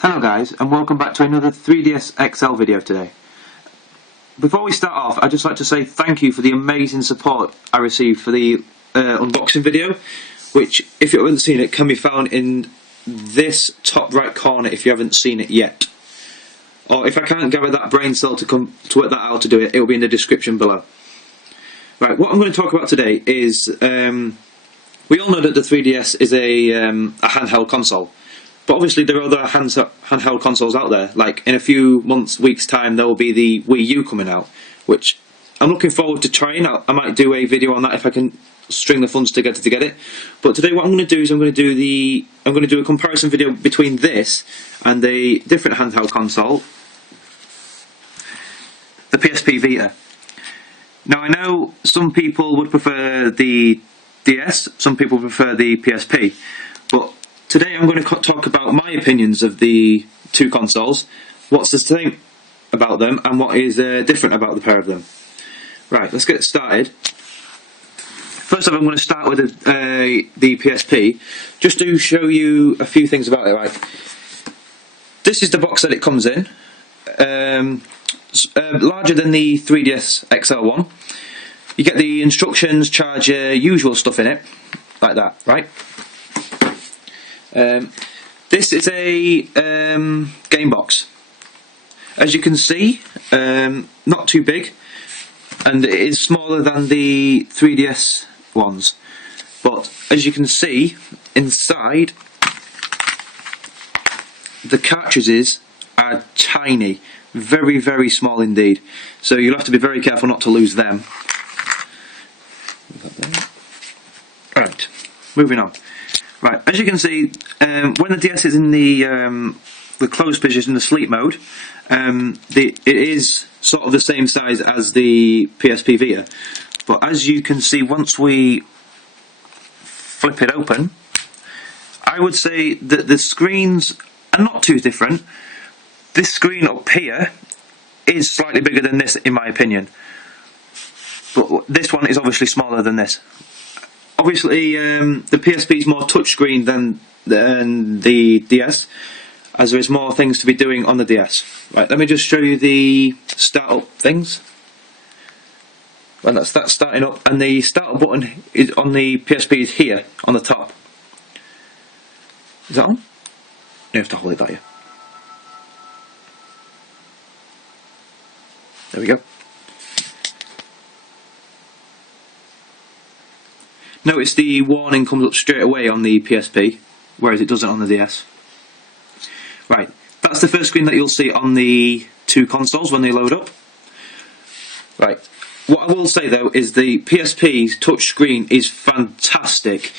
Hello guys, and welcome back to another 3DS XL video today. Before we start off, I'd just like to say thank you for the amazing support I received for the unboxing video, which, if you haven't seen it, can be found in this top right corner if you haven't seen it yet. Or if I can't gather that brain cell to work that out to do it, it will be in the description below. Right, what I'm going to talk about today is, we all know that the 3DS is a handheld console. But obviously there are other handheld consoles out there. Like in a few weeks time there will be the Wii U coming out, which I'm looking forward to trying. I might do a video on that if I can string the funds together to get it. But today what I'm going to do is I'm going to do a comparison video between this and a different handheld console, the PSP Vita. Now I know some people would prefer the DS, some people prefer the PSP, but today I'm going to talk about my opinions of the two consoles, what's the same about them and what is different about the pair of them. Right, let's get started. First off, I'm going to start with the PSP, just to show you a few things about it. Right, this is the box that it comes in, larger than the 3DS XL one. You get the instructions, charger, usual stuff in it, like that, right? This is a game box. As you can see, not too big, and it is smaller than the 3DS ones. But as you can see, inside, the cartridges are tiny, very, very small indeed. So you'll have to be very careful not to lose them. Right, moving on. Right, as you can see, when the DS is in the closed position, the sleep mode, it is sort of the same size as the PSP Vita. But as you can see, once we flip it open, I would say that the screens are not too different. This screen up here is slightly bigger than this, in my opinion. But this one is obviously smaller than this. Obviously, the PSP is more touchscreen than the DS, as there is more things to be doing on the DS. Right, let me just show you the startup things. When that's starting up, and the startup button is on the PSP is here on the top. Is that on? You have to hold it that way. There we go. Notice the warning comes up straight away on the PSP, whereas it doesn't on the DS. Right, that's the first screen that you'll see on the two consoles when they load up. Right, what I will say though is the PSP's touch screen is fantastic.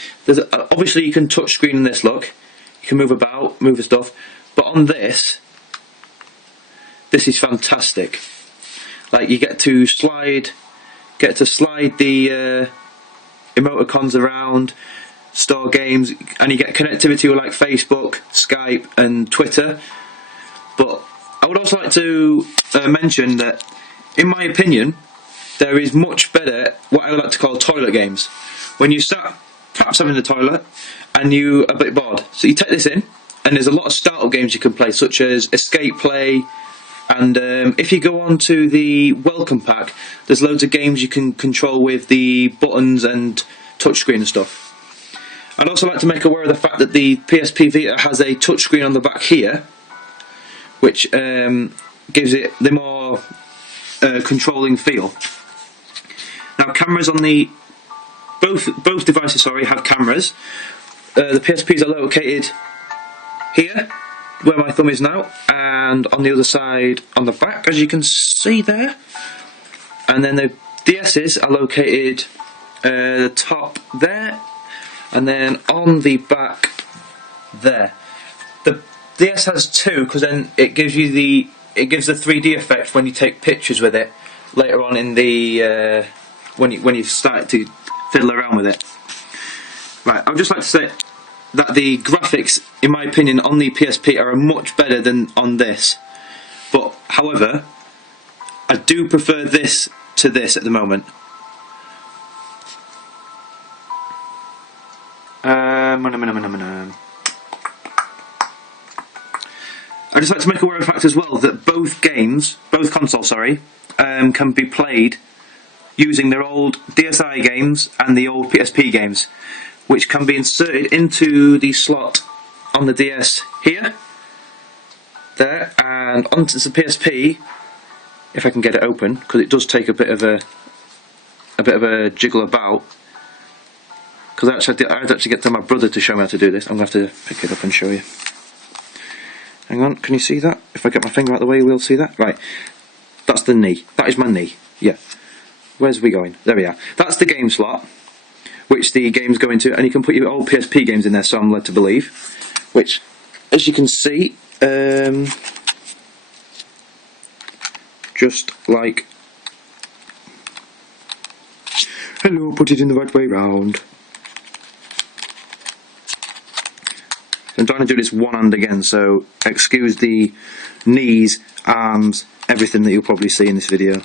Obviously you can touch screen in this, look. You can move about, move the stuff, but on this is fantastic. Like you get to slide the emoticons around, store games, and you get connectivity with like Facebook, Skype and Twitter. But I would also like to mention that, in my opinion, there is much better, what I would like to call toilet games. When you start perhaps having the toilet and you're a bit bored, so you take this in, and there's a lot of startup games you can play, such as Escape Play, and if you go on to the welcome pack, there's loads of games you can control with the buttons and touchscreen and stuff. I'd also like to make aware of the fact that the PSP Vita has a touchscreen on the back here, which gives it the more controlling feel. Now, cameras on the both devices, have cameras. The PSPs are located here, where my thumb is now, and on the other side on the back, as you can see there. And then the DS's are located the top there, and then on the back there. The DS has two, because then it gives the 3D effect when you take pictures with it later on in the when you start to fiddle around with it. Right, I would just like to say that the graphics, in my opinion, on the PSP are much better than on this. But, however, I do prefer this to this at the moment. I'd just like to make aware of the fact as well that both consoles, can be played using their old DSi games and the old PSP games, which can be inserted into the slot on the DS here, there, and onto the PSP. If I can get it open, because it does take a bit of a jiggle about. Because I had to actually get to my brother to show me how to do this. I'm going to have to pick it up and show you. Hang on, can you see that? If I get my finger out of the way, we'll see that. Right, that's the knee. That is my knee. Yeah. Where's we going? There we are. That's the game slot, which the games go into, and you can put your old PSP games in there, so I'm led to believe. Which, as you can see, just like... Hello, put it in the right way round. I'm trying to do this one hand again, so excuse the knees, arms, everything that you'll probably see in this video.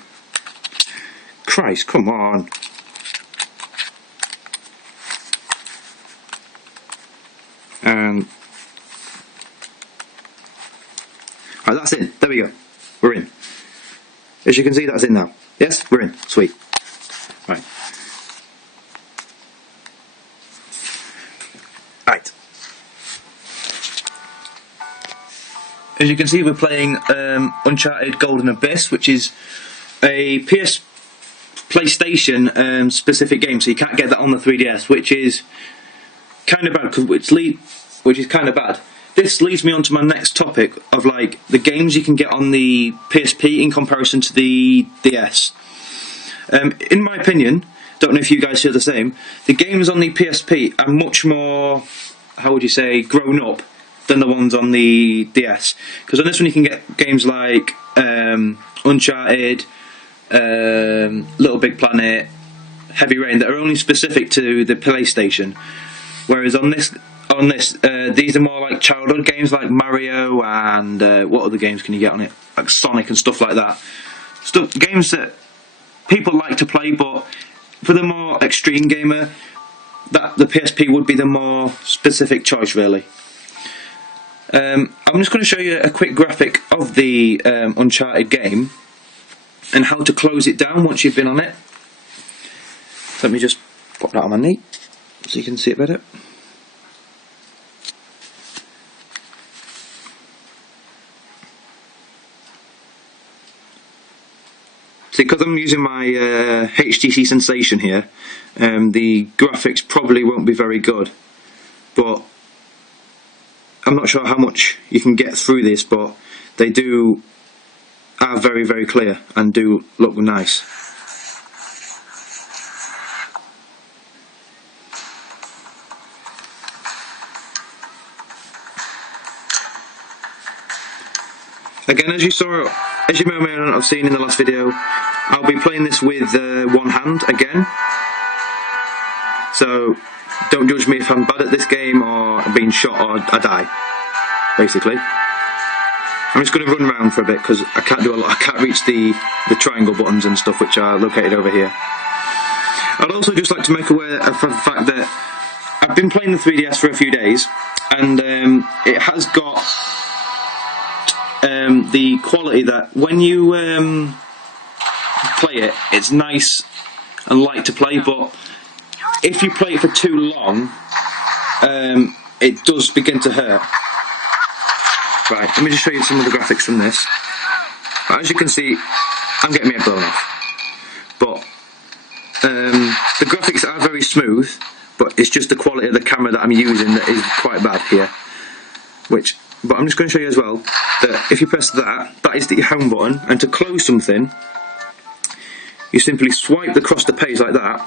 Christ, come on. Right, that's in. There we go. We're in. As you can see, that's in now. Yes, we're in. Sweet. Right. Right. As you can see, we're playing Uncharted Golden Abyss, which is a PlayStation specific game, so you can't get that on the 3DS, which is kind of bad. Which is kind of bad. This leads me on to my next topic of like the games you can get on the PSP in comparison to the DS. In my opinion, don't know if you guys feel the same, the games on the PSP are much more, how would you say, grown up than the ones on the DS. Because on this one you can get games like Uncharted, Little Big Planet, Heavy Rain that are only specific to the PlayStation. Whereas on this, these are more like childhood games like Mario and what other games can you get on it? Like Sonic and stuff like that. Games that people like to play, but for the more extreme gamer, that the PSP would be the more specific choice, really. I'm just going to show you a quick graphic of the Uncharted game and how to close it down once you've been on it. So let me just put that on my knee so you can see it better. See, because I'm using my HTC Sensation here, the graphics probably won't be very good, but I'm not sure how much you can get through this, but they are very, very clear and do look nice. Again, as you may or may not have seen in the last video, I'll be playing this with one hand again. So don't judge me if I'm bad at this game or being shot or I die, basically. I'm just going to run around for a bit because I can't do a lot. I can't reach the triangle buttons and stuff, which are located over here. I'd also just like to make aware of the fact that I've been playing the 3DS for a few days, and it has got the quality that when you play it, it's nice and light to play, but if you play it for too long, it does begin to hurt. Right, let me just show you some of the graphics from this. As you can see, I'm getting my head blown off. But the graphics are very smooth, but it's just the quality of the camera that I'm using that is quite bad here. But I'm just going to show you as well that if you press that is the home button, and to close something, you simply swipe across the page like that,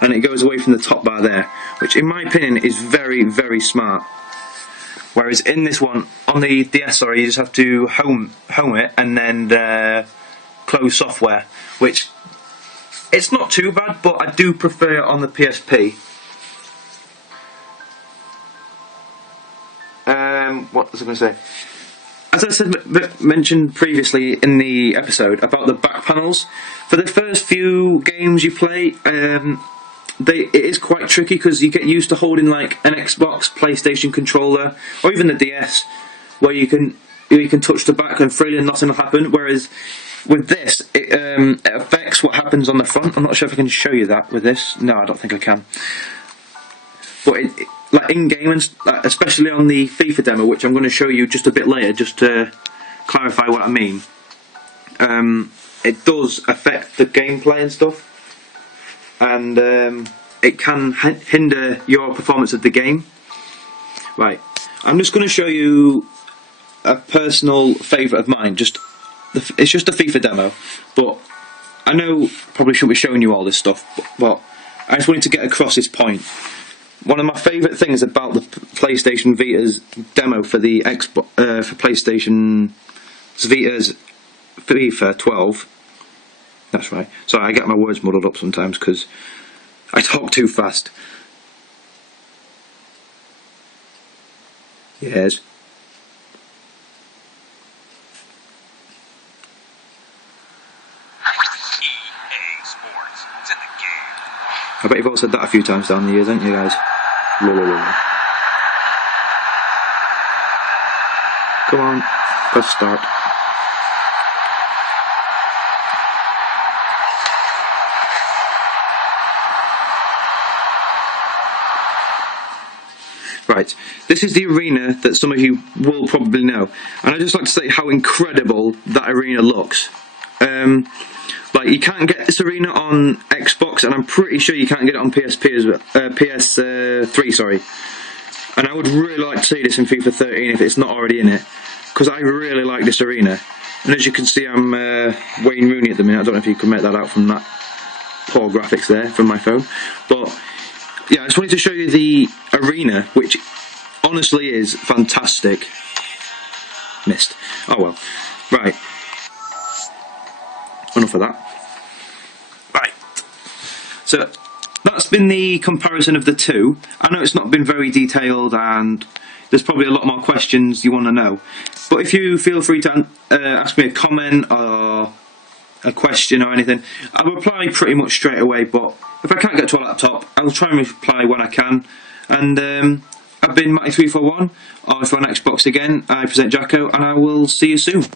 and it goes away from the top bar there, which in my opinion is very, very smart. Whereas in this one, on the DS, you just have to home it and then close software, which it's not too bad, but I do prefer it on the PSP. What was I going to say? As I mentioned previously in the episode about the back panels, for the first few games you play, it is quite tricky because you get used to holding like an Xbox, PlayStation controller, or even the DS, where you can you can touch the back and freely and nothing will happen. Whereas with this, it affects what happens on the front. I'm not sure if I can show you that with this. No, I don't think I can. But like in game, and especially on the FIFA demo, which I'm going to show you just a bit later, just to clarify what I mean. It does affect the gameplay and stuff, and it can hinder your performance of the game. Right, I'm just going to show you a personal favourite of mine. It's just a FIFA demo, but I know probably shouldn't be showing you all this stuff, but I just wanted to get across this point. One of my favourite things about the PlayStation Vita's demo for the for PlayStation Vita's FIFA 12. That's right. Sorry, I get my words muddled up sometimes because I talk too fast. Yes. I bet you've all said that a few times down the years, haven't you guys? Come on, press start. Right, this is the arena that some of you will probably know, and I'd just like to say how incredible that arena looks. Like, you can't get this arena on Xbox, and I'm pretty sure you can't get it on PSP as well, PS3, sorry. And I would really like to see this in FIFA 13 if it's not already in it, because I really like this arena. And as you can see, I'm Wayne Rooney at the minute. I don't know if you can make that out from that poor graphics there from my phone. But yeah, I just wanted to show you the arena, which honestly is fantastic. Missed. Oh well. Right. Enough of that. Right. So that's been the comparison of the two. I know it's not been very detailed and there's probably a lot more questions you want to know. But if you feel free to ask me a comment or a question or anything, I'll reply pretty much straight away. But if I can't get to a laptop, I'll try and reply when I can. And I've been Matty341, or if you're on Xbox again, I present Jacko, and I will see you soon.